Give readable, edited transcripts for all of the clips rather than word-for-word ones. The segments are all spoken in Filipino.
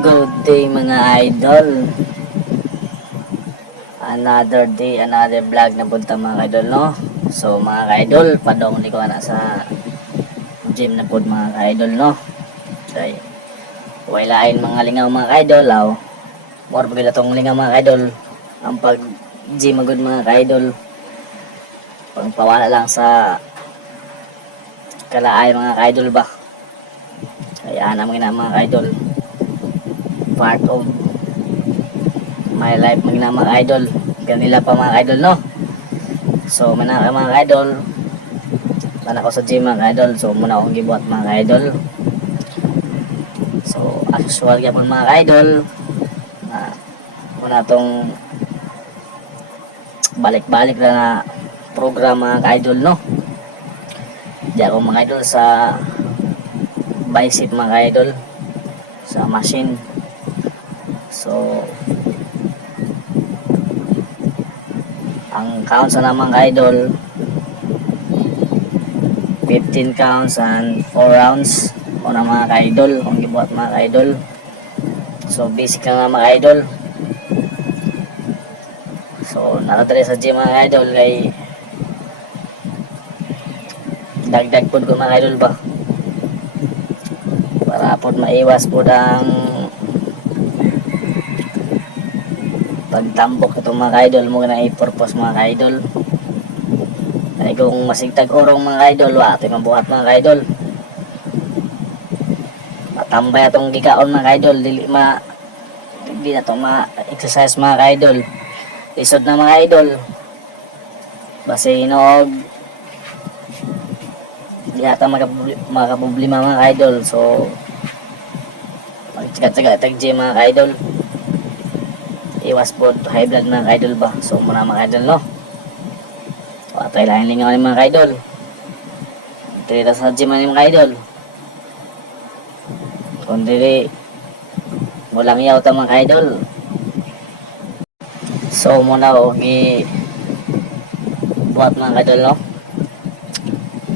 Good day mga idol. Another day, another vlog na punta mga idol, no? So mga idol, padong ni ko na sa gym na pod mga idol, no? Kay wailain mga lingaw mga idol, aw. More pagila tong lingaw mga idol. Ang pag gym magud mga idol. Pangpawala lang sa kalaay mga idol ba. Kaya naman na mga idol. Part of my life mga idol. Ganila pa mga idol, no? So manaka mga idol, man ako sa gym mga idol. So muna akong gibuhat mga idol. So as usual gyapon mga idol, muna tong balik-balik na na program mga idol, no? Di ako mga idol sa bicep mga idol, sa machine. So ang count sa namang idol 15 counts and 4 rounds o na mga ka-idol kung gibuhat mga ka-idol. So basic na nga mga idol. So nakatry sa gym mga idol kay dagdag pod ko mga idol ba, para pod maiwas pod ang pagtambok itong mga ka-idol mo na i-purpose mga ka-idol. Ay kung masigtag orong mga ka-idol, ito mabuhat mga ka-idol, matambay atong gikaon mga ka-idol, hindi na itong ma-exercise mga ka-idol. Isod na mga idol, basta hinog di ata makaproblema mga ka-idol. So magtsaga-tsaga tag gym mga ka-idol, iwas po high blood mga ka-idol ba. So muna mga ka-idol, no? So atay lang lingaw ni mga ka-idol, trita sa gym ni mga ka-idol, kundi mulang yaw ta mga ka-idol. So muna ako buhat mga ka-idol, no?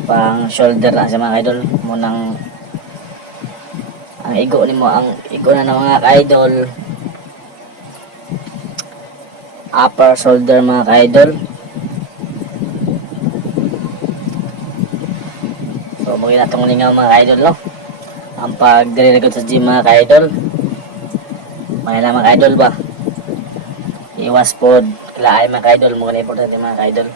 Pang shoulder na sa mga idol munang ang igo na ng mga ka-idol, upper shoulder mga ka-idol. So muli na itong lingaw mga ka-idol, no? Ang pagdiriligod sa gym mga ka-idol, may na mga ka-idol ba, iwas pod laay mga ka-idol mo, importante mga ka-idol.